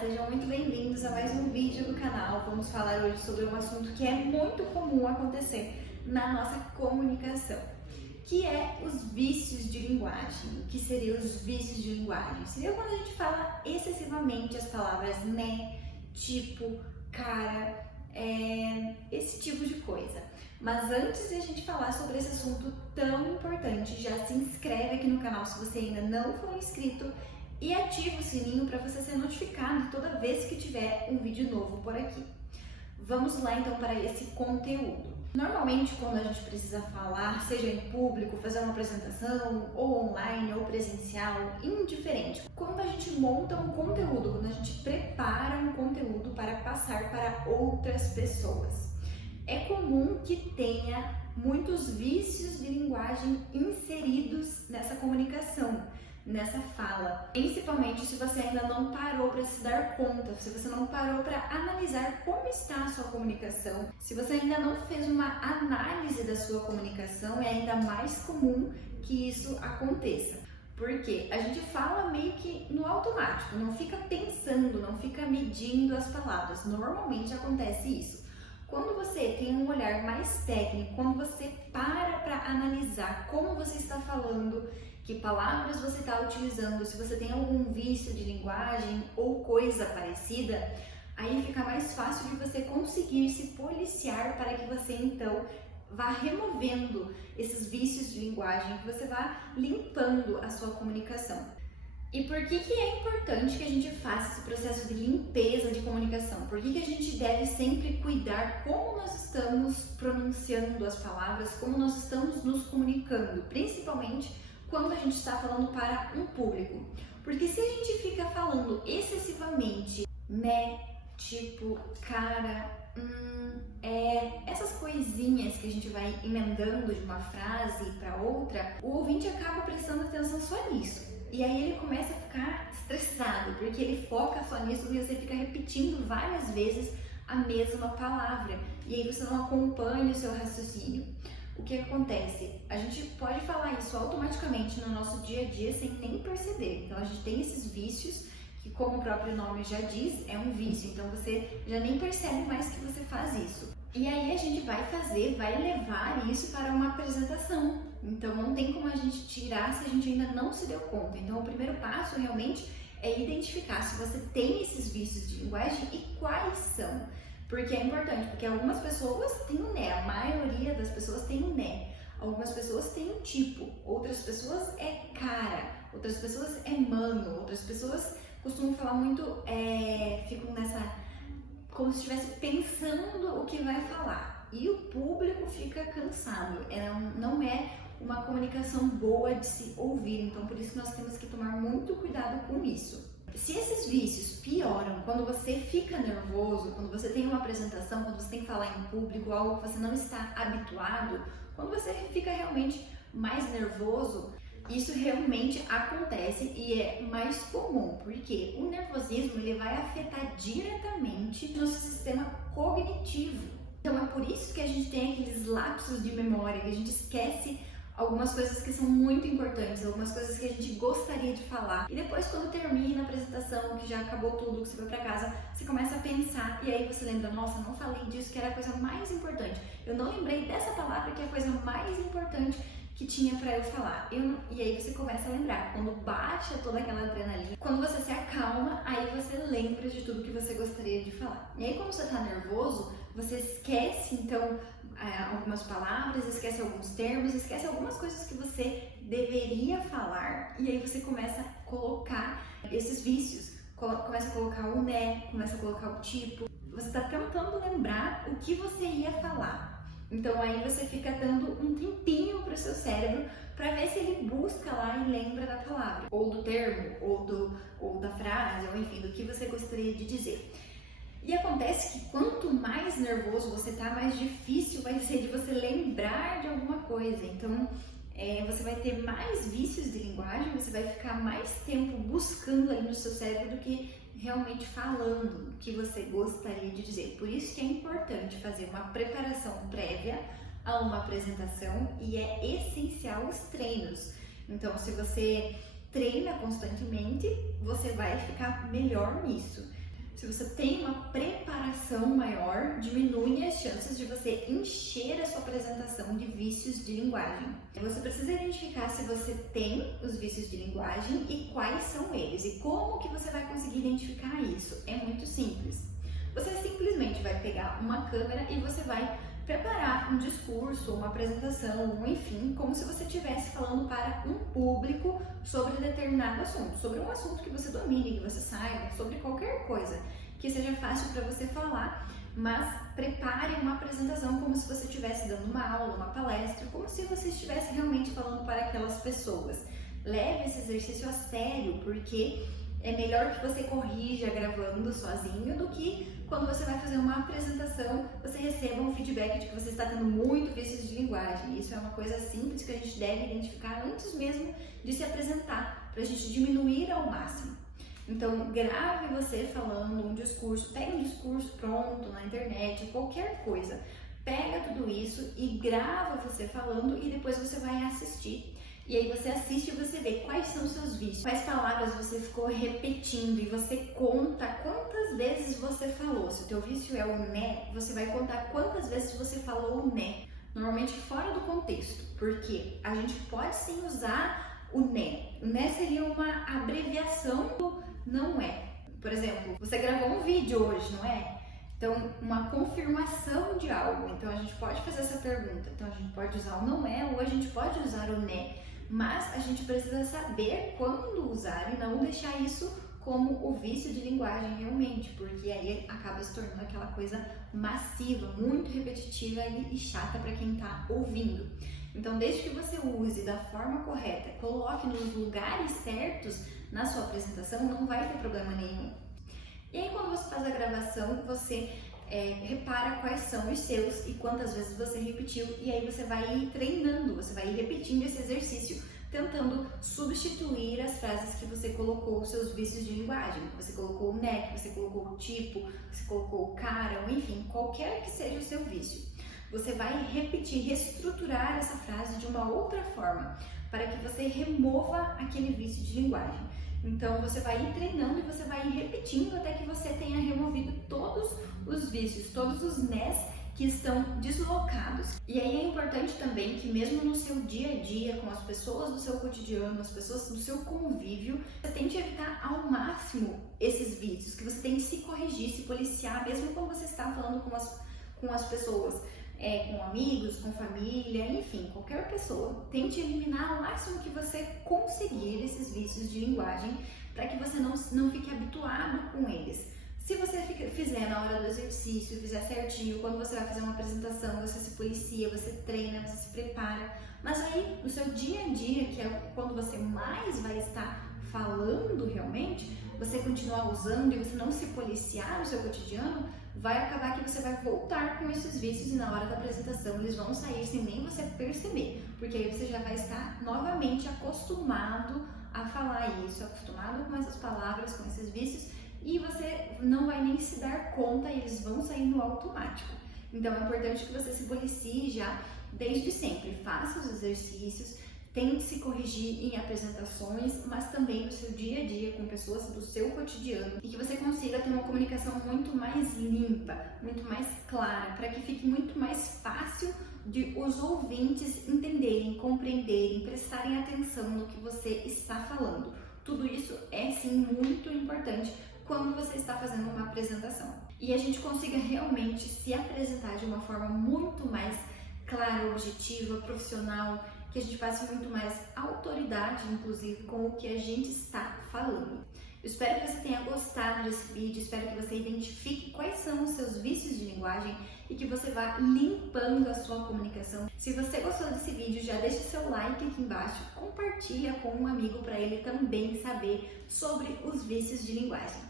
sejam muito bem-vindos a mais um vídeo do canal. Vamos falar hoje sobre um assunto que é muito comum acontecer na nossa comunicação, que é os vícios de linguagem. O que seriam os vícios de linguagem? Seria quando a gente fala excessivamente as palavras né, tipo, cara, esse tipo de coisa. Mas antes de a gente falar sobre esse assunto tão importante, já se inscreve aqui no canal se você ainda não for inscrito e ativa o sininho para você ser notificado toda vez que tiver um vídeo novo por aqui. Vamos lá então para esse conteúdo. Normalmente quando a gente precisa falar, seja em público, fazer uma apresentação, ou online, ou presencial, indiferente. Quando a gente monta um conteúdo, quando a gente prepara um conteúdo para passar para outras pessoas, é comum que tenha muitos vícios de linguagem inseridos nessa comunicação, nessa fala, principalmente se você ainda não parou para se dar conta, se você não parou para analisar como está a sua comunicação, se você ainda não fez uma análise da sua comunicação, é ainda mais comum que isso aconteça. Porque a gente fala meio que no automático, não fica pensando, não fica medindo as palavras. Normalmente acontece isso. Quando você tem um olhar mais técnico, quando você para analisar como você está falando, que palavras você está utilizando, se você tem algum vício de linguagem ou coisa parecida, aí fica mais fácil de você conseguir se policiar para que você então vá removendo esses vícios de linguagem, que você vá limpando a sua comunicação. E por que é importante que a gente faça esse processo de limpeza de comunicação? Por que a gente deve sempre cuidar como nós estamos pronunciando as palavras, como nós estamos nos comunicando, principalmente quando a gente está falando para um público? Porque se a gente fica falando excessivamente, né, tipo, cara, essas coisinhas que a gente vai emendando de uma frase para outra, o ouvinte acaba prestando atenção só nisso. E aí ele começa a ficar estressado, porque ele foca só nisso e você fica repetindo várias vezes a mesma palavra. E aí você não acompanha o seu raciocínio. O que acontece? A gente pode falar isso automaticamente no nosso dia a dia sem nem perceber. Então a gente tem esses vícios, que como o próprio nome já diz, é um vício. Então você já nem percebe mais que você faz isso. E aí a gente vai levar isso para uma apresentação. Então não tem como a gente tirar se a gente ainda não se deu conta. Então o primeiro passo realmente é identificar se você tem esses vícios de linguagem e quais são. Porque é importante, porque algumas pessoas têm um né, a maioria das pessoas tem um né. Algumas pessoas têm um tipo, outras pessoas é cara, outras pessoas é mano, outras pessoas costumam falar muito, ficam como se estivesse pensando o que vai falar. E o público fica cansado, não é uma comunicação boa de se ouvir, então por isso que nós temos que tomar muito cuidado com isso. Se esses vícios pioram quando você fica nervoso, quando você tem uma apresentação, quando você tem que falar em público, algo que você não está habituado, quando você fica realmente mais nervoso, isso realmente acontece e é mais comum, porque o nervosismo ele vai afetar diretamente no seu sistema cognitivo. Então é por isso que a gente tem aqueles lapsos de memória, que a gente esquece algumas coisas que são muito importantes, algumas coisas que a gente gostaria de falar. E depois, quando termina a apresentação, que já acabou tudo, que você vai pra casa, você começa a pensar e aí você lembra, nossa, não falei disso, que era a coisa mais importante. Eu não lembrei dessa palavra, que é a coisa mais importante que tinha pra eu falar. E aí você começa a lembrar, quando baixa toda aquela adrenalina, quando você se acalma, aí você lembra de tudo que você gostaria de falar. E aí quando você tá nervoso, você esquece então algumas palavras, esquece alguns termos, esquece algumas coisas que você deveria falar, e aí você começa a colocar esses vícios, começa a colocar o né, começa a colocar o tipo, você tá tentando lembrar o que você ia falar. Então aí você fica dando um tempinho para o seu cérebro para ver se ele busca lá e lembra da palavra, ou do termo, ou da frase, ou enfim, do que você gostaria de dizer. E acontece que quanto mais nervoso você tá, mais difícil vai ser de você lembrar de alguma coisa. Então você vai ter mais vícios de linguagem, você vai ficar mais tempo buscando ali no seu cérebro do que realmente falando o que você gostaria de dizer. Por isso que é importante fazer uma preparação prévia a uma apresentação e é essencial os treinos. Então, se você treina constantemente, você vai ficar melhor nisso. se você tem uma preparação maior, diminui as chances de você encher a sua apresentação de vícios de linguagem. Você precisa identificar se você tem os vícios de linguagem e quais são eles. E como que você vai conseguir identificar isso? É muito simples. Você simplesmente vai pegar uma câmera e você vai preparar um discurso, uma apresentação, enfim, como se você estivesse falando para um público sobre determinado assunto, sobre um assunto que você domine, que você saiba, sobre qualquer coisa que seja fácil para você falar, mas prepare uma apresentação como se você estivesse dando uma aula, uma palestra, como se você estivesse realmente falando para aquelas pessoas. Leve esse exercício a sério, porque é melhor que você corrija gravando sozinho do que quando você vai fazer uma apresentação, você receba um feedback de que você está tendo muito vícios de linguagem. Isso é uma coisa simples que a gente deve identificar antes mesmo de se apresentar, para a gente diminuir ao máximo. Então, grave você falando um discurso, pega um discurso pronto na internet, qualquer coisa. Pega tudo isso e grava você falando e depois você vai assistir. E aí você assiste e você vê quais são os seus vícios, quais palavras você ficou repetindo e você conta quantas vezes você falou. Se o teu vício é o né, você vai contar quantas vezes você falou o né. Normalmente fora do contexto, porque a gente pode sim usar o né. O né seria uma abreviação do não é. Por exemplo, você gravou um vídeo hoje, não é? Então, uma confirmação de algo. Então, a gente pode fazer essa pergunta. Então, a gente pode usar o não é ou a gente pode usar o né. Mas a gente precisa saber quando usar e não deixar isso como o vício de linguagem realmente, porque aí acaba se tornando aquela coisa massiva, muito repetitiva e chata para quem está ouvindo. Então, desde que você use da forma correta, coloque nos lugares certos na sua apresentação, não vai ter problema nenhum. E aí, quando você faz a gravação, você repara quais são os seus e quantas vezes você repetiu, e aí você vai ir treinando, você vai ir repetindo esse exercício, tentando substituir as frases que você colocou, os seus vícios de linguagem. Você colocou o né, você colocou o tipo, você colocou o cara, ou enfim, qualquer que seja o seu vício. Você vai repetir, reestruturar essa frase de uma outra forma, para que você remova aquele vício de linguagem. Então, você vai ir treinando e você vai ir repetindo até que você tenha removido todos os vícios, todos os nés que estão deslocados. E aí é importante também que mesmo no seu dia a dia, com as pessoas do seu cotidiano, as pessoas do seu convívio, você tente evitar ao máximo esses vícios, que você tem que se corrigir, se policiar, mesmo quando você está falando com as pessoas, com amigos, com família, enfim, qualquer pessoa. Tente eliminar ao máximo que você conseguir esses vícios de linguagem, para que você não fique habituado com eles. Se você fizer na hora do exercício, fizer certinho, quando você vai fazer uma apresentação, você se policia, você treina, você se prepara. Mas aí, no seu dia a dia, que é quando você mais vai estar falando realmente, você continuar usando e você não se policiar no seu cotidiano, vai acabar que você vai voltar com esses vícios e na hora da apresentação eles vão sair sem nem você perceber, porque aí você já vai estar novamente acostumado a falar isso, acostumado com essas palavras, com esses vícios, e você não vai nem se dar conta e eles vão sair no automático. Então é importante que você se policie já desde sempre, faça os exercícios, tente se corrigir em apresentações, mas também no seu dia a dia com pessoas do seu cotidiano, e que você consiga ter uma comunicação muito mais limpa, muito mais clara, para que fique muito mais fácil de os ouvintes entenderem, compreenderem, prestarem atenção no que você está falando. Tudo isso é sim muito importante quando você está fazendo uma apresentação. E a gente consiga realmente se apresentar de uma forma muito mais clara, objetiva, profissional, que a gente passe muito mais autoridade, inclusive, com o que a gente está falando. Eu espero que você tenha gostado desse vídeo, espero que você identifique quais são os seus vícios de linguagem e que você vá limpando a sua comunicação. Se você gostou desse vídeo, já deixa seu like aqui embaixo, compartilha com um amigo para ele também saber sobre os vícios de linguagem.